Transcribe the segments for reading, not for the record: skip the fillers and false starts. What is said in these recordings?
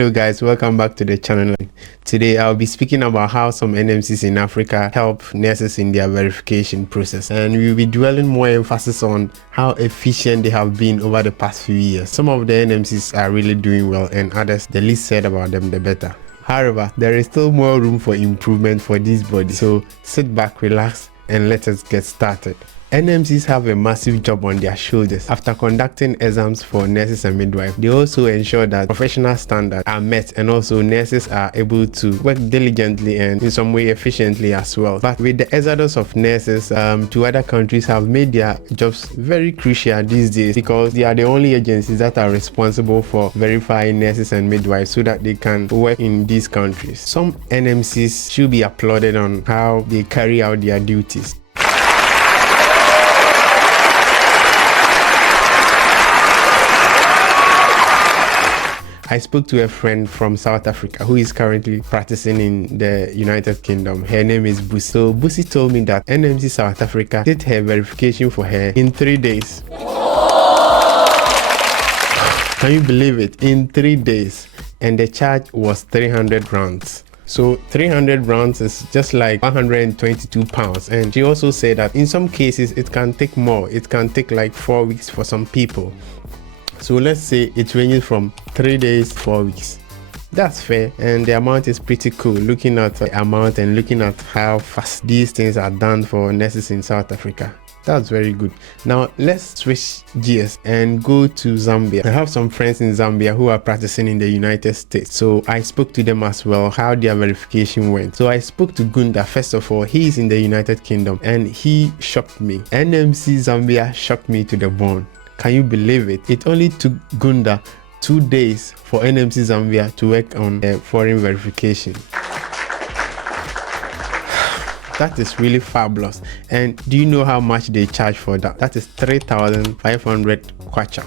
Hello guys, welcome back to the channel. Today I'll be speaking about how some NMCs in Africa help nurses in their verification process, and we'll be dwelling more emphasis on how efficient they have been over the past few years. Some of the NMCs are really doing well, and others, the least said about them the better. However, there is still more room for improvement for these bodies, so sit back, relax, and let us get started. NMCs have a massive job on their shoulders. After conducting exams for nurses and midwives, they also ensure that professional standards are met, and also nurses are able to work diligently and in some way efficiently as well. But with the exodus of nurses to other countries have made their jobs very crucial these days, because they are the only agencies that are responsible for verifying nurses and midwives so that they can work in these countries. Some NMCs should be applauded on how they carry out their duties. I spoke to a friend from South Africa who is currently practicing in the United Kingdom. Her name is Busi. So Busi told me that NMC South Africa did her verification for her in 3 days. Can you believe it? In 3 days. And the charge was 300 rands. So 300 rands is just like 122 pounds. And she also said that in some cases it can take more. It can take like 4 weeks for some people. So let's say it ranges from 3 days, 4 weeks. That's fair, and the amount is pretty cool. Looking at the amount and looking at how fast these things are done for nurses in South Africa, that's very good. Now let's switch gears and go to Zambia. I have some friends in Zambia who are practicing in the United States, so I spoke to them as well how their verification went. So I spoke to Gunda. First of all, he is in the United Kingdom and he shocked me. NMC Zambia shocked me to the bone. Can you believe it? It only took Gunda 2 days for NMC Zambia to work on a foreign verification. That is really fabulous. And do you know how much they charge for that? That is 3,500 kwacha.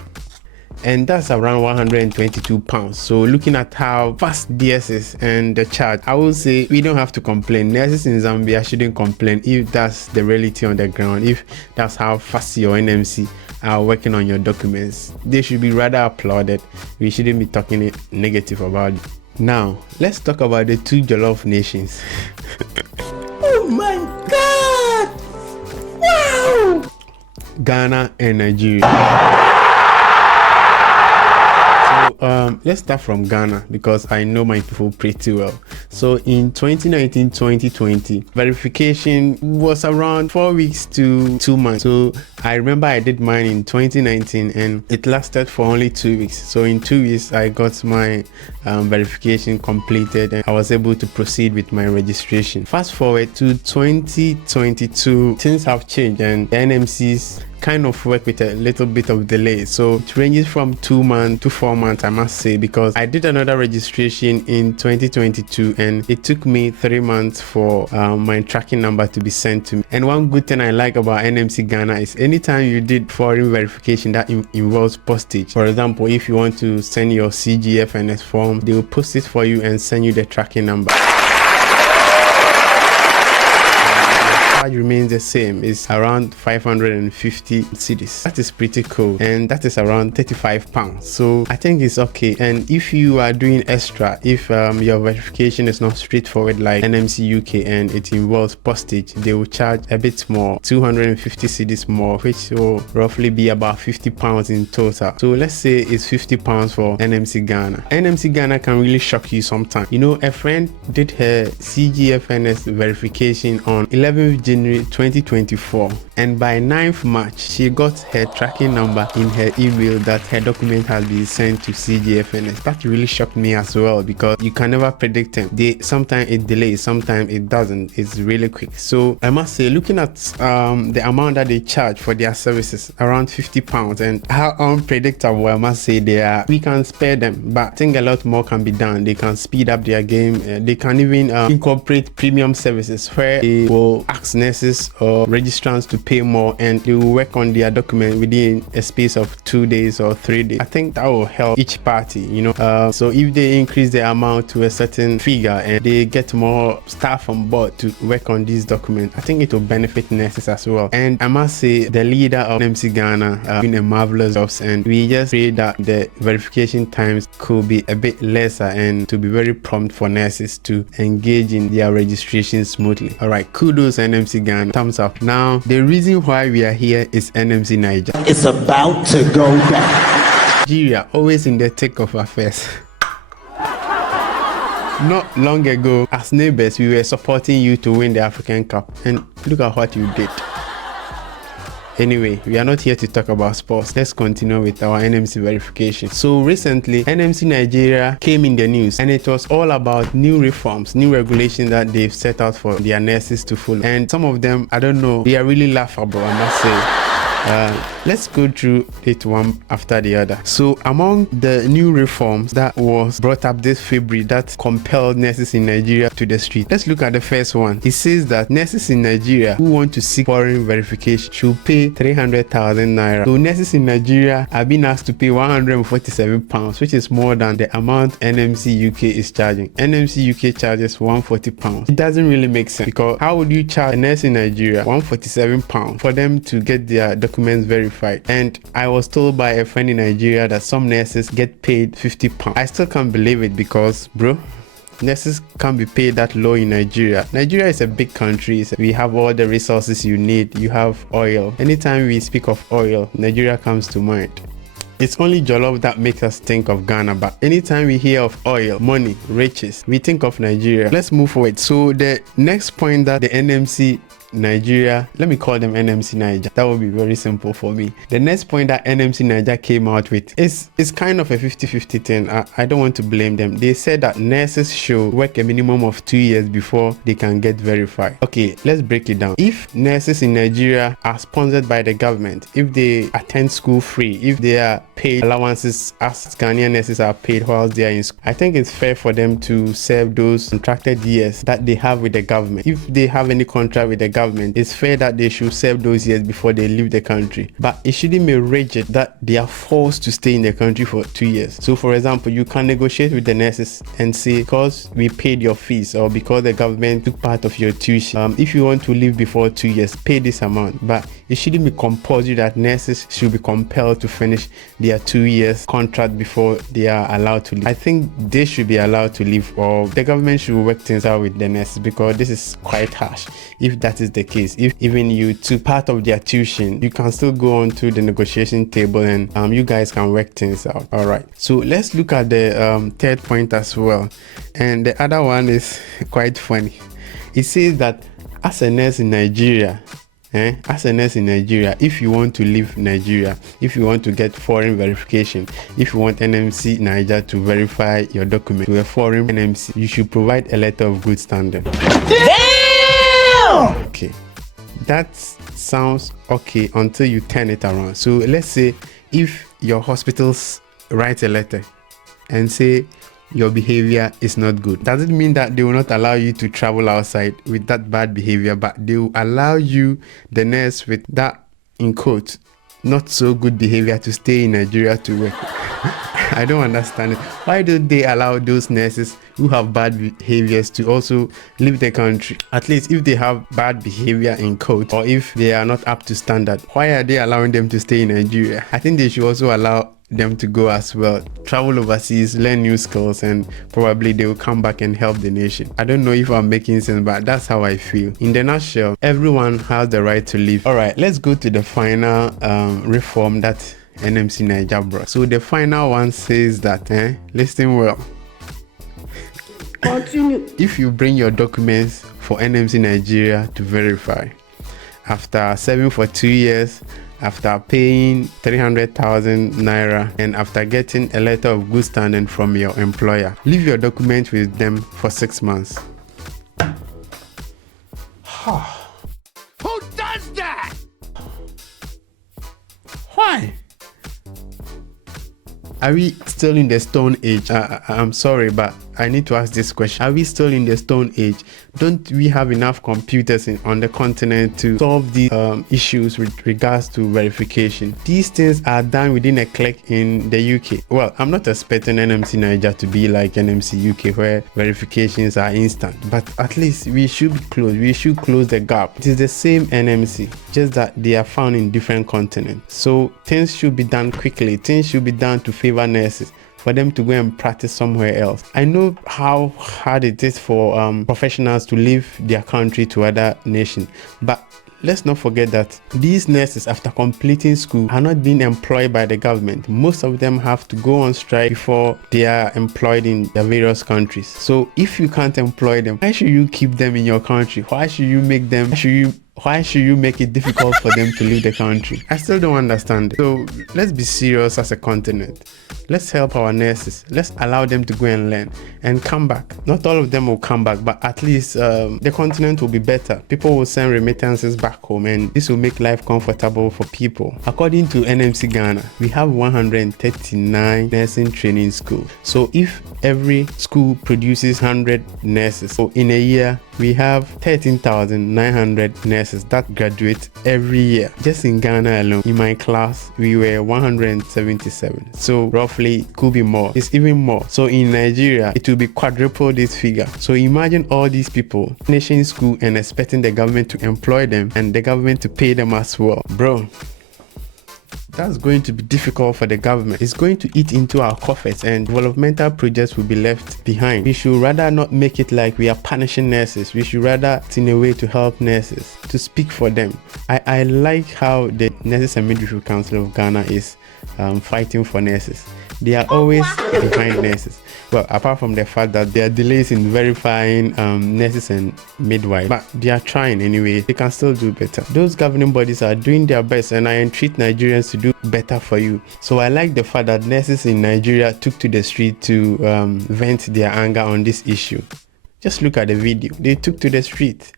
And that's around 122 pounds. So looking at how fast this is and the charge, I would say we don't have to complain. Nurses in Zambia shouldn't complain if that's the reality on the ground, if that's how fast your NMC are working on your documents. They should be rather applauded. We shouldn't be talking negative about it. Now let's talk about the two Jollof nations. Oh my God! Wow! Ghana and Nigeria. Let's start from Ghana because I know my people pretty well. So in 2019-2020, verification was around 4 weeks to 2 months. So I remember I did mine in 2019 and it lasted for only 2 weeks. So in 2 weeks, I got my verification completed and I was able to proceed with my registration. Fast forward to 2022, things have changed and the NMCs kind of work with a little bit of delay, so it ranges from 2 months to 4 months, I must say, because I did another registration in 2022 and it took me 3 months for my tracking number to be sent to me. And one good thing I like about NMC Ghana is anytime you did foreign verification that involves postage, for example, if you want to send your CGFNS form, they will post it for you and send you the tracking number. Remains the same. It's around 550 cedis. That is pretty cool, and that is around 35 pounds. So I think it's okay. And if you are doing extra, if your verification is not straightforward like NMC UK and it involves postage, they will charge a bit more, 250 cedis more, which will roughly be about 50 pounds in total. So let's say it's 50 pounds for NMC Ghana. NMC Ghana can really shock you sometimes. You know, a friend did her CGFNS verification on 11th January 2024, and by 9th March she got her tracking number in her email that her document has been sent to CGFNS. That really shocked me as well, because you can never predict them. Sometimes it delays, sometimes it doesn't. It's really quick. So I must say, looking at the amount that they charge for their services, around 50 pounds, and how unpredictable I must say they are, we can spare them, but I think a lot more can be done. They can speed up their game. They can even incorporate premium services where they will ask nurses or registrants to pay more and they will work on their document within a space of 2 days or 3 days. I think that will help each party, so if they increase the amount to a certain figure and they get more staff on board to work on these documents, I think it will benefit nurses as well. And I must say the leader of NMC Ghana doing a marvelous job, and we just pray that the verification times could be a bit lesser and to be very prompt for nurses to engage in their registration smoothly. All right, kudos NMC Ghana, thumbs up. Now the reason why we are here is NMC Nigeria. It's about to go down. Nigeria, always in the thick of affairs. Not long ago, as neighbors, we were supporting you to win the African Cup, and look at what you did. Anyway, we are not here to talk about sports. Let's continue with our NMC verification. So recently, NMC Nigeria came in the news, and it was all about new reforms, new regulations that they've set out for their nurses to follow. And some of them, I don't know, they are really laughable, I must say. Let's go through it one after the other. So among the new reforms that was brought up this February that compelled nurses in Nigeria to the street, let's look at the first one. It says that nurses in Nigeria who want to seek foreign verification should pay 300,000 naira. So nurses in Nigeria are being asked to pay 147 pounds, which is more than the amount NMC UK is charging. NMC UK charges 140 pounds. It doesn't really make sense, because how would you charge a nurse in Nigeria 147 pounds for them to get their documents verified? And I was told by a friend in Nigeria that some nurses get paid 50 pounds. I still can't believe it, because bro, nurses can't be paid that low in Nigeria. Nigeria is a big country. We have all the resources you need. You have oil. Anytime we speak of oil, Nigeria comes to mind. It's only jollof that makes us think of Ghana, but anytime we hear of oil, money, riches, we think of Nigeria. Let's move forward. So the next point that the NMC Nigeria, let me call them NMC Niger, that would be very simple for me. The next point that NMC Niger came out with is kind of a 50-50 thing. I don't want to blame them. They said that nurses should work a minimum of 2 years before they can get verified. Okay, let's break it down. If nurses in Nigeria are sponsored by the government, if they attend school free, if they are paid allowances as Ghanaian nurses are paid whilst they are in school, I think it's fair for them to serve those contracted years that they have with the government. If they have any contract with the government, it's fair that they should serve those years before they leave the country. But it shouldn't be rigid that they are forced to stay in the country for 2 years. So for example, you can negotiate with the nurses and say, because we paid your fees or because the government took part of your tuition, if you want to leave before 2 years, pay this amount. But it shouldn't be compulsory that nurses should be compelled to finish their 2 years contract before they are allowed to leave. I think they should be allowed to leave, or the government should work things out with the nurses, because this is quite harsh. If that is the case, if even you took part of their tuition, you can still go on to the negotiation table and you guys can work things out. All right, so let's look at the third point as well, and the other one is quite funny. It says that as a nurse in Nigeria, if you want to leave Nigeria, if you want to get foreign verification, if you want NMC Niger to verify your document to a foreign NMC, you should provide a letter of good standing. Okay, that sounds okay until you turn it around. So let's say if your hospitals write a letter and say your behavior is not good, does it mean that they will not allow you to travel outside with that bad behavior, but they will allow you, the nurse with that, in quote, not so good behavior, to stay in Nigeria to work? I don't understand it. Why don't they allow those nurses who have bad behaviors to also leave the country? At least if they have bad behavior in quote, or if they are not up to standard, why are they allowing them to stay in Nigeria? I think they should also allow them to go as well, travel overseas, learn new skills, and probably they will come back and help the nation. I don't know if I'm making sense, but that's how I feel. In the nutshell, everyone has the right to live. All right, let's go to the final reform that NMC Niger brought. So the final one says that, listen well. Continue. If you bring your documents for NMC Nigeria to verify, after serving for 2 years, after paying 300,000 naira, and after getting a letter of good standing from your employer, leave your document with them for 6 months. Who does that? Why? Are we still in the Stone Age? I'm sorry, but I need to ask this question. Are we still in the Stone Age? Don't we have enough computers on the continent to solve these issues with regards to verification? These things are done within a click in the UK. Well, I'm not expecting NMC Nigeria to be like NMC UK where verifications are instant, but at least we should be close. We should close the gap. It is the same NMC, just that they are found in different continents. So things should be done quickly. Things should be done to favor nurses, for them to go and practice somewhere else. I know how hard it is for professionals to leave their country to other nations, but let's not forget that these nurses, after completing school, are not being employed by the government. Most of them have to go on strike before they are employed in their various countries. So if you can't employ them, why should you keep them in your country? Why should you make them? Why should you make it difficult for them to leave the country? I still don't understand it. So let's be serious as a continent. Let's help our nurses. Let's allow them to go and learn and come back. Not all of them will come back, but at least the continent will be better. People will send remittances back home, and this will make life comfortable for people. According to NMC Ghana, we have 139 nursing training schools. So if every school produces 100 nurses, so in a year, we have 13,900 nurses that graduate every year. Just in Ghana alone, in my class, we were 177. So roughly, it could be more. It's even more. So in Nigeria, it will be quadruple this figure. So imagine all these people finishing school and expecting the government to employ them and the government to pay them as well. Bro, that's going to be difficult for the government. It's going to eat into our coffers, and developmental projects will be left behind. We should rather not make it like we are punishing nurses. We should rather in a way to help nurses, to speak for them. I like how the Nurses and Midwifery Council of Ghana is fighting for nurses. They are always behind nurses. Well, apart from the fact that there are delays in verifying nurses and midwives, but they are trying anyway. They can still do better. Those governing bodies are doing their best, and I entreat Nigerians to do better for you. So I like the fact that nurses in Nigeria took to the street to vent their anger on this issue. Just look at the video. They took to the street.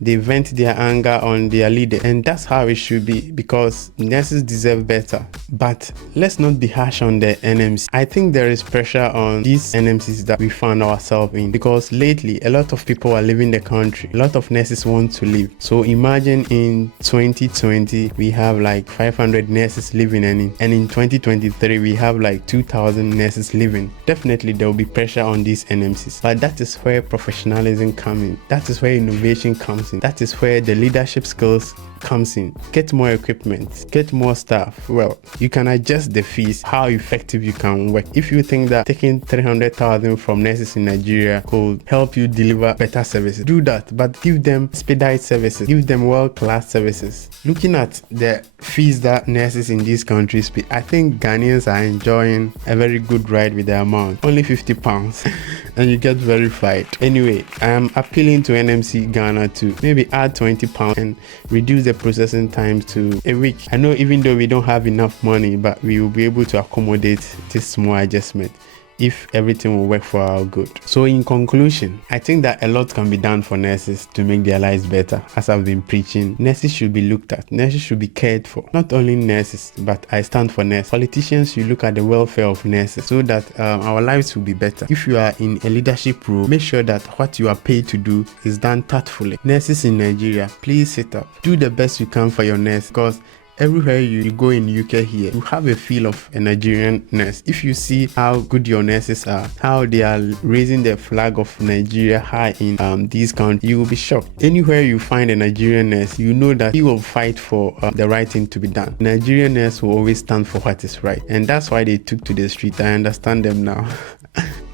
They vent their anger on their leader, and that's how it should be, because nurses deserve better. But let's not be harsh on the NMC. I think there is pressure on these NMCs that we found ourselves in, because lately a lot of people are leaving the country. A lot of nurses want to leave. So imagine in 2020 we have like 500 nurses leaving, and in 2023 we have like 2,000 nurses leaving. Definitely there will be pressure on these NMCs, but that is where professionalism comes in. That is where innovation comes in. That is where the leadership skills comes in. Get more equipment, get more staff. Well, you can adjust the fees, how effective you can work. If you think that taking 300,000 from nurses in Nigeria could help you deliver better services, do that, but give them expedite services, give them world-class services. Looking at the fees that nurses in these countries pay, I think Ghanaians are enjoying a very good ride with the amount. Only £50 and you get verified. Anyway, I am appealing to NMC Ghana to maybe add £20 and reduce the processing time to a week. I know even though we don't have enough money, but we will be able to accommodate this small adjustment if everything will work for our good. So in conclusion, I think that a lot can be done for nurses to make their lives better. As I've been preaching, nurses should be looked at. Nurses should be cared for. Not only nurses, but I stand for nurses. Politicians should look at the welfare of nurses so that our lives will be better. If you are in a leadership role, make sure that what you are paid to do is done thoughtfully. Nurses in Nigeria, please sit up. Do the best you can for your nurse, because everywhere you go in UK here, you have a feel of a Nigerian nurse. If you see how good your nurses are, how they are raising the flag of Nigeria high in these countries, you will be shocked. Anywhere you find a Nigerian nurse, you know that he will fight for the right thing to be done. Nigerian nurse will always stand for what is right, and that's why they took to the street. I understand them now.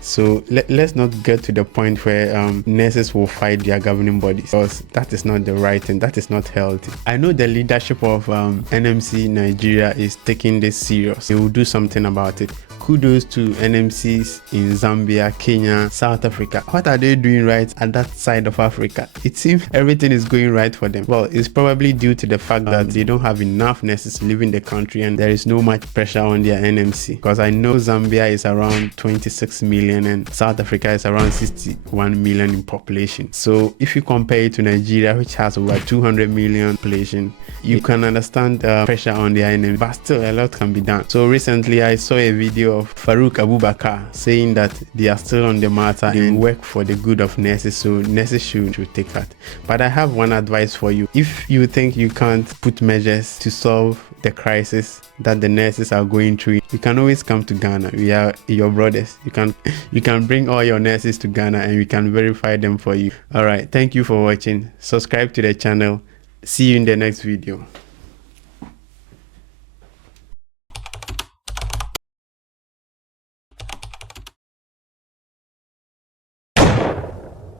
So let's not get to the point where nurses will fight their governing bodies, because that is not the right thing. That is not healthy. I know the leadership of NMC Nigeria is taking this serious. They will do something about it. Kudos to NMCs in Zambia, Kenya, South Africa. What are they doing right at that side of Africa? It seems everything is going right for them. Well, it's probably due to the fact that they don't have enough nurses leaving the country, and there is no much pressure on their NMC. Because I know Zambia is around 26 million and South Africa is around 61 million in population. So if you compare it to Nigeria, which has over 200 million population, you can understand the pressure on their NMC. But still, a lot can be done. So recently I saw a video video of Farouk Abubakar saying that they are still on the matter and work for the good of nurses, so nurses should take heart. But I have one advice for you. If you think you can't put measures to solve the crisis that the nurses are going through, you can always come to Ghana. We are your brothers. You can bring all your nurses to Ghana and we can verify them for you. All right, thank you for watching. Subscribe to the channel. See you in the next video.